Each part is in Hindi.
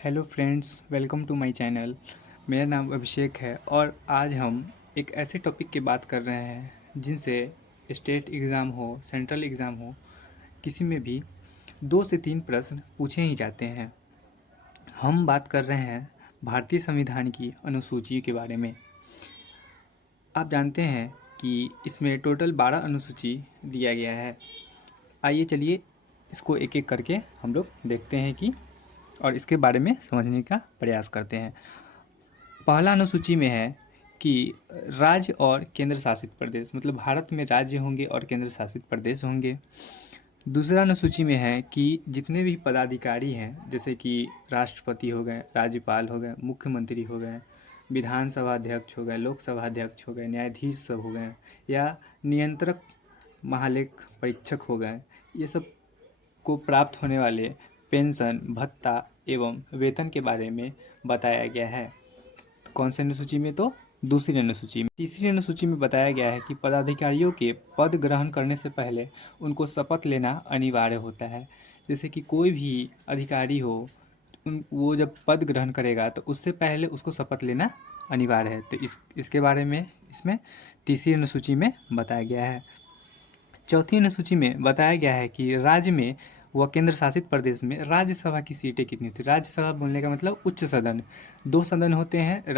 Hello friends, welcome to my channel. मेरा नाम अभिषेक है और आज हम एक ऐसे टॉपिक की बात कर रहे हैं जिनसे स्टेट एग्ज़ाम हो, सेंट्रल एग्ज़ाम हो, किसी में भी 2 से 3 प्रश्न पूछे ही जाते हैं। हम बात कर रहे हैं भारतीय संविधान की अनुसूची के बारे में। आप जानते हैं कि इसमें टोटल 12 अनुसूची दिया गया है। आइए चलिए इसको एक एक करके हम लोग देखते हैं कि और इसके बारे में समझने का प्रयास करते हैं। पहला अनुसूची में है कि राज्य और केंद्र शासित प्रदेश, मतलब भारत में राज्य होंगे और केंद्र शासित प्रदेश होंगे। दूसरा अनुसूची में है कि जितने भी पदाधिकारी हैं, जैसे कि राष्ट्रपति हो गए, राज्यपाल हो गए, मुख्यमंत्री हो गए, विधानसभा अध्यक्ष हो गए, लोकसभा अध्यक्ष हो गए, न्यायाधीश सब हो गए, या नियंत्रक महालेख परीक्षक हो गए, ये सब को प्राप्त होने वाले पेंशन, भत्ता एवं वेतन के बारे में बताया गया है। कौन से अनुसूची में? तो दूसरी अनुसूची में। तीसरी अनुसूची में बताया गया है कि पदाधिकारियों के पद ग्रहण करने से पहले उनको शपथ लेना अनिवार्य होता है। जैसे कि कोई भी अधिकारी हो, वो जब पद ग्रहण करेगा तो उससे पहले उसको शपथ लेना अनिवार्य है। तो इसके बारे में इसमें तीसरी अनुसूची में बताया गया है। चौथी अनुसूची में बताया गया है कि राज्य में व केंद्र शासित प्रदेश में राज्यसभा की सीटें कितनी थी। राज्यसभा बोलने का मतलब उच्च सदन। 2 सदन होते हैं,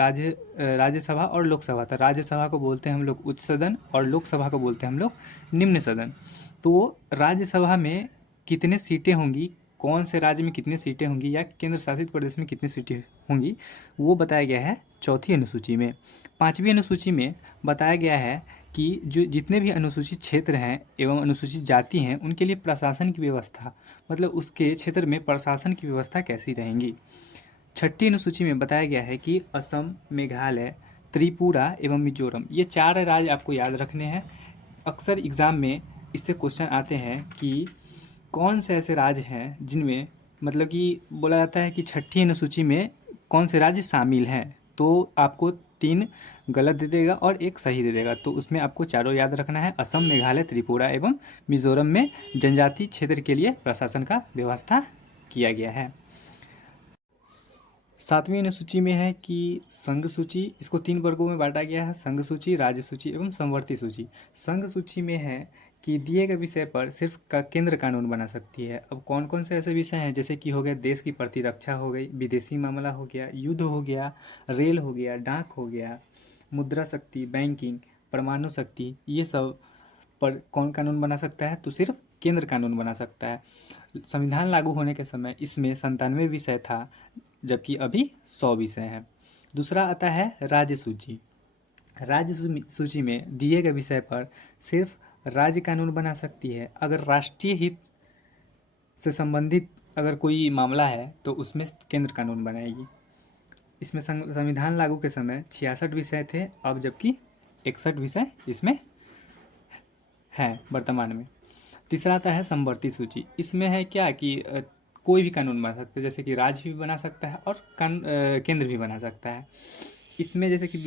राज्यसभा और लोकसभा। तो राज्यसभा को बोलते हैं हम लोग उच्च सदन और लोकसभा को बोलते हैं हम लोग निम्न सदन। तो राज्यसभा में कितने सीटें होंगी, कौन से राज्य में कितनी सीटें होंगी या केंद्र शासित प्रदेश में कितनी सीटें होंगी, वो बताया गया है चौथी अनुसूची में। पाँचवीं अनुसूची में बताया गया है कि जो जितने भी अनुसूचित क्षेत्र हैं एवं अनुसूचित जाति हैं उनके लिए प्रशासन की व्यवस्था, मतलब उसके क्षेत्र में प्रशासन की व्यवस्था कैसी रहेंगी। छठी अनुसूची में बताया गया है कि असम, मेघालय, त्रिपुरा एवं मिजोरम, ये 4 राज्य आपको याद रखने हैं। अक्सर एग्ज़ाम में इससे क्वेश्चन आते हैं कि कौन से ऐसे राज्य हैं जिनमें, मतलब कि बोला जाता है कि छठी अनुसूची में कौन से राज्य शामिल हैं। तो आपको 3 गलत दे देगा और 1 सही दे देगा। तो उसमें आपको चारों याद रखना है। असम, मेघालय, त्रिपुरा एवं मिजोरम में जनजातीय क्षेत्र के लिए प्रशासन का व्यवस्था किया गया है। सातवीं अनुसूची में है कि संघ सूची, इसको 3 वर्गों में बांटा गया है: संघ सूची, राज्य सूची एवं समवर्ती सूची। संघ सूची में है कि दिए गए विषय पर सिर्फ केंद्र कानून बना सकती है। अब कौन कौन से ऐसे विषय हैं, जैसे कि हो गया देश की प्रतिरक्षा हो गई, विदेशी मामला हो गया, युद्ध हो गया, रेल हो गया, डाक हो गया, मुद्रा शक्ति, बैंकिंग, परमाणु शक्ति, ये सब पर कौन कानून बना सकता है? तो सिर्फ केंद्र कानून बना सकता है। संविधान लागू होने के समय इसमें 97 विषय था, जबकि अभी 100 विषय हैं। दूसरा आता है राज्य सूची। सूची में दिए गए विषय पर सिर्फ राज्य कानून बना सकती है। अगर राष्ट्रीय हित से संबंधित अगर कोई मामला है तो उसमें केंद्र कानून बनाएगी। इसमें संविधान लागू के समय 66 विषय थे, अब जबकि 61 विषय इसमें हैं वर्तमान में। तीसरा आता है समवर्ती सूची। इसमें है क्या कि कोई भी कानून बना सकता है, जैसे कि राज्य भी बना सकता है और केंद्र भी बना सकता है। इसमें जैसे कि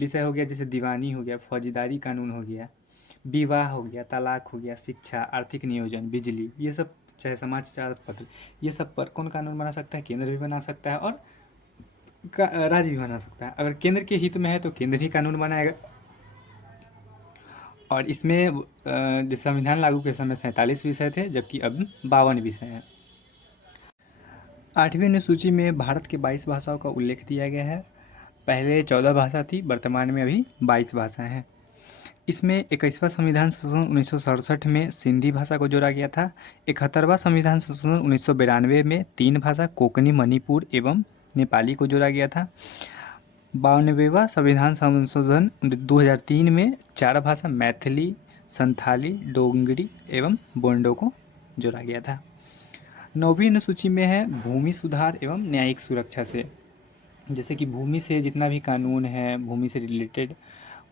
विषय हो गया, जैसे दीवानी हो गया, फौजदारी कानून हो गया, विवाह हो गया, तलाक हो गया, शिक्षा, आर्थिक नियोजन, बिजली, ये सब, चाहे समाचार पत्र, ये सब पर कौन कानून बना सकता है? केंद्र भी बना सकता है और राज्य भी बना सकता है। अगर केंद्र के हित में है तो केंद्र ही कानून बनाएगा। और इसमें संविधान लागू के समय 47 विषय थे, जबकि अब 52 विषय हैं। 8वीं अनुसूची में भारत के 22 भाषाओं का उल्लेख दिया गया है। पहले 14 भाषा थी, वर्तमान में अभी 22 भाषाएं हैं। इसमें 21वां संविधान संशोधन 1967 में सिंधी भाषा को जोड़ा गया था। 71वां संविधान संशोधन 1992 में 3 भाषा कोंकणी, मणिपुर एवं नेपाली को जोड़ा गया था। 52वां संविधान संशोधन 2003 में 4 भाषा मैथिली, संथाली, डोगरी एवं बोंडो को जोड़ा गया था। 9वीं अनुसूची में है भूमि सुधार एवं न्यायिक सुरक्षा से। जैसे कि भूमि से जितना भी कानून है, भूमि से रिलेटेड,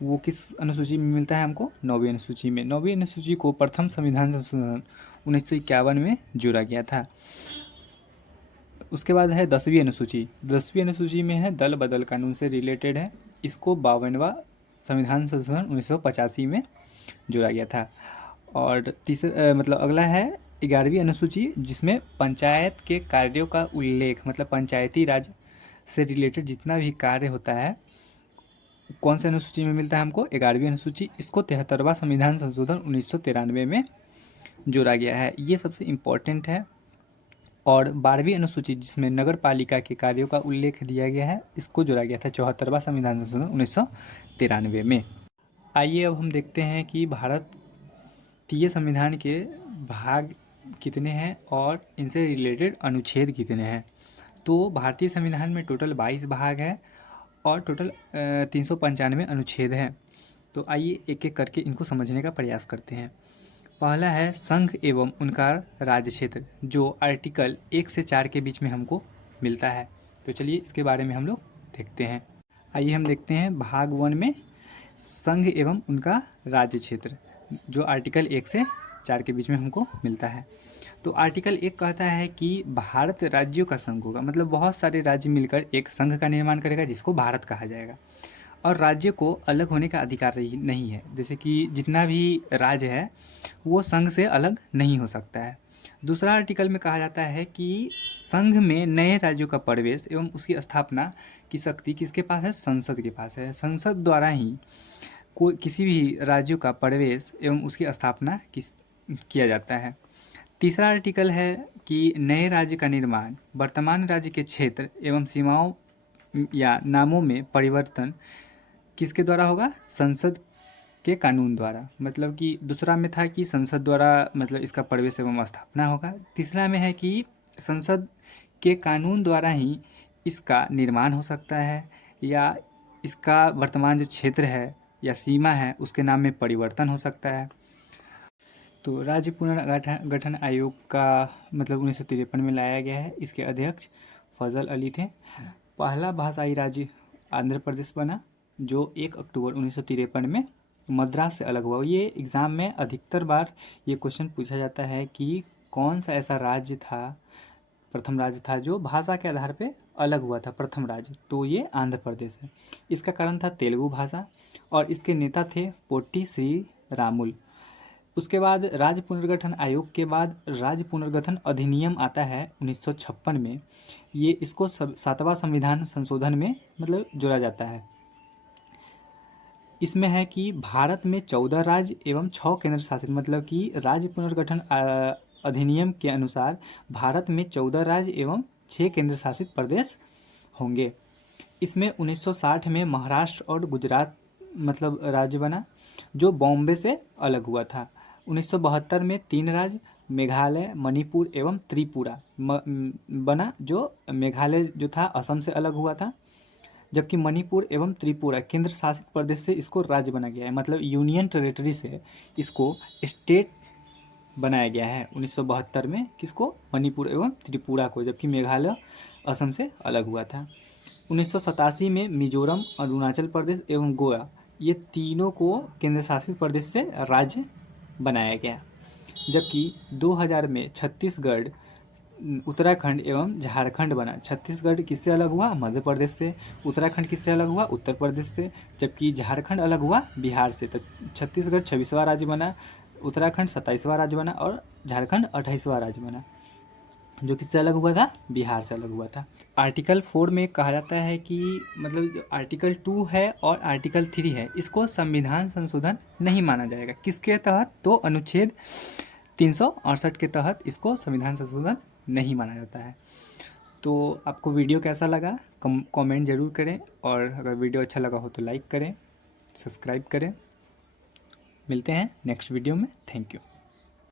वो किस अनुसूची में मिलता है हमको? 9वीं अनुसूची में। 9वीं अनुसूची को प्रथम संविधान संशोधन 1951 में जोड़ा गया था। उसके बाद है 10वीं अनुसूची। 10वीं अनुसूची में है दल बदल कानून से रिलेटेड है। इसको 52वां संविधान संशोधन 1985 में जोड़ा गया था। और तीसरा मतलब अगला है 11वीं अनुसूची जिसमें पंचायत के कार्यों का उल्लेख, मतलब पंचायती राज से रिलेटेड जितना भी कार्य होता है कौन से अनुसूची में मिलता है हमको, 11वीं अनुसूची। इसको 73वां संविधान संशोधन 1993 में जोड़ा गया है, ये सबसे इम्पोर्टेंट है। और 12वीं अनुसूची जिसमें नगर पालिका के कार्यों का उल्लेख दिया गया है, इसको जोड़ा गया था 74वां संविधान संशोधन 1993 में। आइए अब हम देखते हैं कि भारतीय संविधान के भाग कितने हैं और इनसे रिलेटेड अनुच्छेद कितने हैं। तो भारतीय संविधान में टोटल 22 भाग है और टोटल 395 अनुच्छेद हैं। तो आइए एक एक करके इनको समझने का प्रयास करते हैं। पहला है संघ एवं उनका राज्य क्षेत्र, जो आर्टिकल 1 से 4 के बीच में हमको मिलता है। तो चलिए इसके बारे में हम लोग देखते हैं। आइए हम देखते हैं भाग 1 में संघ एवं उनका राज्य क्षेत्र, जो आर्टिकल 1 से 4 के बीच में हमको मिलता है। तो आर्टिकल 1 कहता है कि भारत राज्यों का संघ होगा, मतलब बहुत सारे राज्य मिलकर एक संघ का निर्माण करेगा जिसको भारत कहा जाएगा। और राज्य को अलग होने का अधिकार नहीं है, जैसे कि जितना भी राज्य है वो संघ से अलग नहीं हो सकता है। दूसरा आर्टिकल में कहा जाता है कि संघ में नए राज्यों का प्रवेश एवं उसकी स्थापना की शक्ति किसके पास है, संसद के पास है। संसद द्वारा ही कोई किसी भी राज्यों का प्रवेश एवं उसकी स्थापना किया जाता है। तीसरा आर्टिकल है कि नए राज्य का निर्माण वर्तमान राज्य के क्षेत्र एवं सीमाओं या नामों में परिवर्तन किसके द्वारा होगा, संसद के कानून द्वारा। मतलब कि दूसरा में था कि संसद द्वारा मतलब इसका प्रवेश एवं स्थापना होगा। तीसरा में है कि संसद के कानून द्वारा ही इसका निर्माण हो सकता है या इसका वर्तमान जो क्षेत्र है या सीमा है उसके नाम में परिवर्तन हो सकता है। तो राज्य पुनर्गठन आयोग का मतलब 1953 में लाया गया है। इसके अध्यक्ष फजल अली थे। पहला भाषाई राज्य आंध्र प्रदेश बना, जो 1 अक्टूबर 1953 में मद्रास से अलग हुआ। ये एग्ज़ाम में अधिकतर बार ये क्वेश्चन पूछा जाता है कि कौन सा ऐसा राज्य था, प्रथम राज्य था जो भाषा के आधार पे अलग हुआ था, प्रथम राज्य, तो ये आंध्र प्रदेश है। इसका कारण था तेलुगु भाषा और इसके नेता थे पोट्टी श्री रामुल। उसके बाद राज्य पुनर्गठन आयोग के बाद राज्य पुनर्गठन अधिनियम आता है 1956 में। ये इसको 7वां संविधान संशोधन में मतलब जोड़ा जाता है। इसमें है कि भारत में 14 राज्य एवं 6 केंद्र शासित, मतलब कि राज्य पुनर्गठन अधिनियम के अनुसार भारत में 14 राज्य एवं 6 केंद्र शासित प्रदेश होंगे। इसमें 1960 में महाराष्ट्र और गुजरात मतलब राज्य बना, जो बॉम्बे से अलग हुआ था। 1972 में 3 राज्य मेघालय, मणिपुर एवं त्रिपुरा बना, जो मेघालय जो था असम से अलग हुआ था, जबकि मणिपुर एवं त्रिपुरा केंद्र शासित प्रदेश से इसको राज्य बना गया है, मतलब यूनियन टेरिटरी से इसको स्टेट बनाया गया है 1972 में। किसको, मणिपुर एवं त्रिपुरा को, जबकि मेघालय असम से अलग हुआ था। 1987 में मिजोरम, अरुणाचल प्रदेश एवं गोवा, ये तीनों को केंद्र शासित प्रदेश से राज्य बनाया गया। जबकि 2000 में छत्तीसगढ़, उत्तराखंड एवं झारखंड बना। छत्तीसगढ़ किससे अलग हुआ, मध्य प्रदेश से। उत्तराखंड किससे अलग हुआ, उत्तर प्रदेश से। जबकि झारखंड अलग हुआ बिहार से। तो छत्तीसगढ़ 26वां राज्य बना, उत्तराखंड 27वां राज्य बना और झारखंड 28वां राज्य बना, जो किससे अलग हुआ था, बिहार से अलग हुआ था। आर्टिकल 4 में कहा जाता है कि मतलब जो आर्टिकल 2 है और आर्टिकल 3 है इसको संविधान संशोधन नहीं माना जाएगा। किसके तहत, तो अनुच्छेद 368 के तहत इसको संविधान संशोधन नहीं माना जाता है। तो आपको वीडियो कैसा लगा कमेंट ज़रूर करें, और अगर वीडियो अच्छा लगा हो तो लाइक करें, सब्सक्राइब करें। मिलते हैं नेक्स्ट वीडियो में। Thank you.